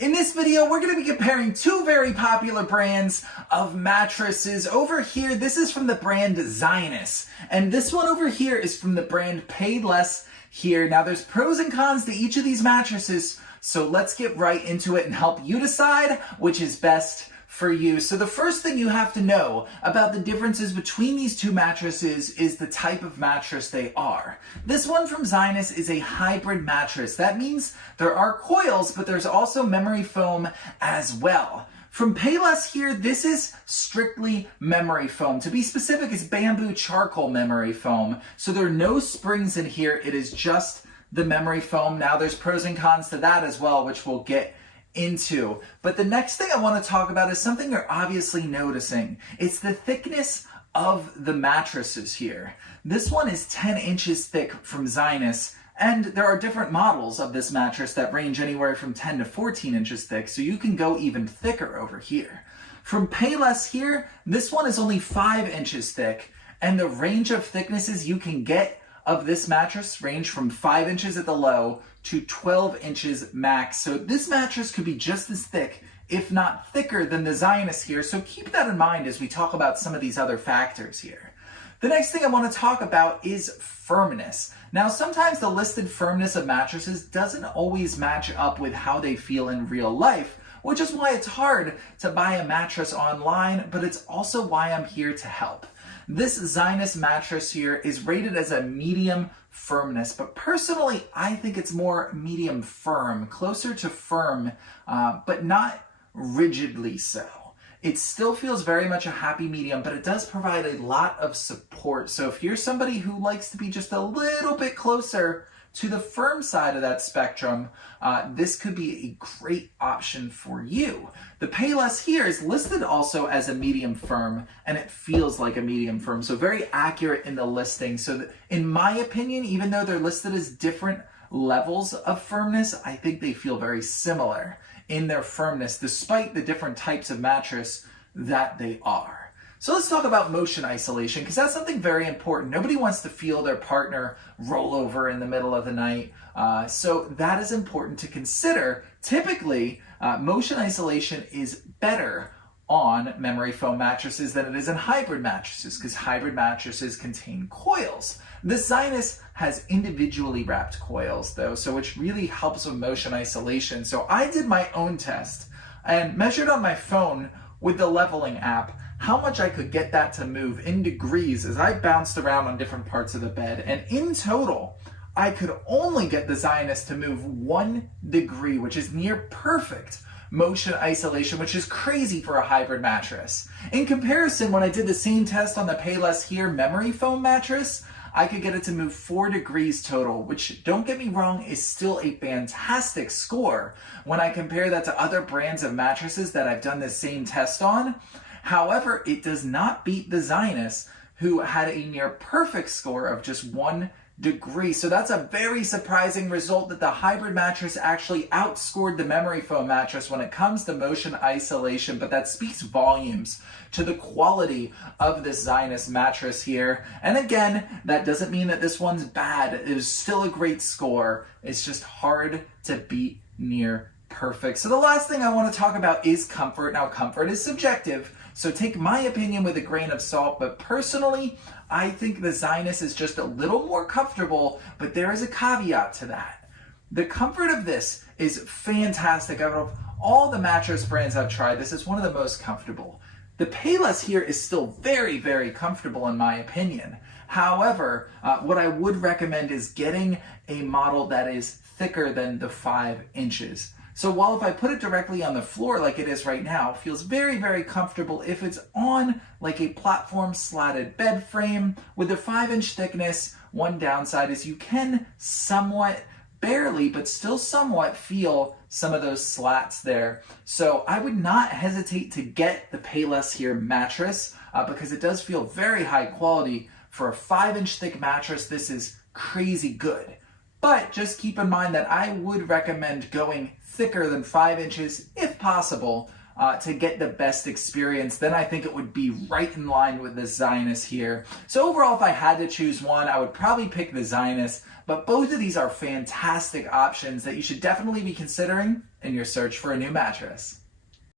In this video, we're going to be comparing two very popular brands of mattresses. Over here, this is from the brand Zinus, and this one over here is from the brand PayLessHere. Now, there's pros and cons to each of these mattresses, so let's get right into it and help you decide which is best for you. So the first thing you have to know about the differences between these two mattresses is the type of mattress they are. This one from Zinus is a hybrid mattress. That means there are coils, but there's also memory foam as well. From PayLessHere, this is strictly memory foam. To be specific, it's bamboo charcoal memory foam. So there are no springs in here. It is just the memory foam. Now there's pros and cons to that as well, which we'll get into. But the next thing I want to talk about is something you're obviously noticing. It's the thickness of the mattresses here. This one is 10 inches thick from Zinus, and there are different models of this mattress that range anywhere from 10 to 14 inches thick, so you can go even thicker over here. From PayLessHere, this one is only 5 inches thick, and the range of thicknesses you can get of this mattress range from 5 inches at the low to 12 inches max. So this mattress could be just as thick, if not thicker, than the Zinus here. So keep that in mind as we talk about some of these other factors here. The next thing I want to talk about is firmness. Now, sometimes the listed firmness of mattresses doesn't always match up with how they feel in real life, which is why it's hard to buy a mattress online, but it's also why I'm here to help. This Zinus mattress here is rated as a medium firmness, but personally, I think it's more medium firm, closer to firm, but not rigidly so. It still feels very much a happy medium, but it does provide a lot of support. So if you're somebody who likes to be just a little bit closer to the firm side of that spectrum, this could be a great option for you. The PayLessHere is listed also as a medium firm, and it feels like a medium firm, so very accurate in the listing. So that, in my opinion, even though they're listed as different levels of firmness, I think they feel very similar in their firmness, despite the different types of mattress that they are. So let's talk about motion isolation, because that's something very important. Nobody wants to feel their partner roll over in the middle of the night. So that is important to consider. Typically, motion isolation is better on memory foam mattresses than it is in hybrid mattresses, because hybrid mattresses contain coils. The Zinus has individually wrapped coils though, so which really helps with motion isolation. So I did my own test and measured on my phone with the leveling app how much I could get that to move in degrees as I bounced around on different parts of the bed. And in total, I could only get the Zinus to move 1 degree, which is near perfect motion isolation, which is crazy for a hybrid mattress. In comparison, when I did the same test on the PayLessHere memory foam mattress, I could get it to move 4 degrees total, which, don't get me wrong, is still a fantastic score when I compare that to other brands of mattresses that I've done the same test on. However, it does not beat the Zinus, who had a near perfect score of just 1 degree. So that's a very surprising result that the hybrid mattress actually outscored the memory foam mattress when it comes to motion isolation, but that speaks volumes to the quality of this Zinus mattress here. And again, that doesn't mean that this one's bad. It is still a great score. It's just hard to beat near perfect. So the last thing I want to talk about is comfort. Now, comfort is subjective, so take my opinion with a grain of salt, but personally, I think the Zinus is just a little more comfortable, but there is a caveat to that. The comfort of this is fantastic. Out of all the mattress brands I've tried, this is one of the most comfortable. The PayLessHere is still very, very comfortable in my opinion. However, what I would recommend is getting a model that is thicker than the 5 inches. So while if I put it directly on the floor like it is right now, it feels very, very comfortable if it's on like a platform slatted bed frame with a 5-inch thickness. One downside is you can somewhat, barely, but still somewhat feel some of those slats there. So I would not hesitate to get the PayLessHere mattress because it does feel very high quality. For a 5-inch thick mattress, this is crazy good. But just keep in mind that I would recommend going thicker than 5 inches if possible, to get the best experience, then I think it would be right in line with the Zinus here. So overall, if I had to choose one, I would probably pick the Zinus, but both of these are fantastic options that you should definitely be considering in your search for a new mattress.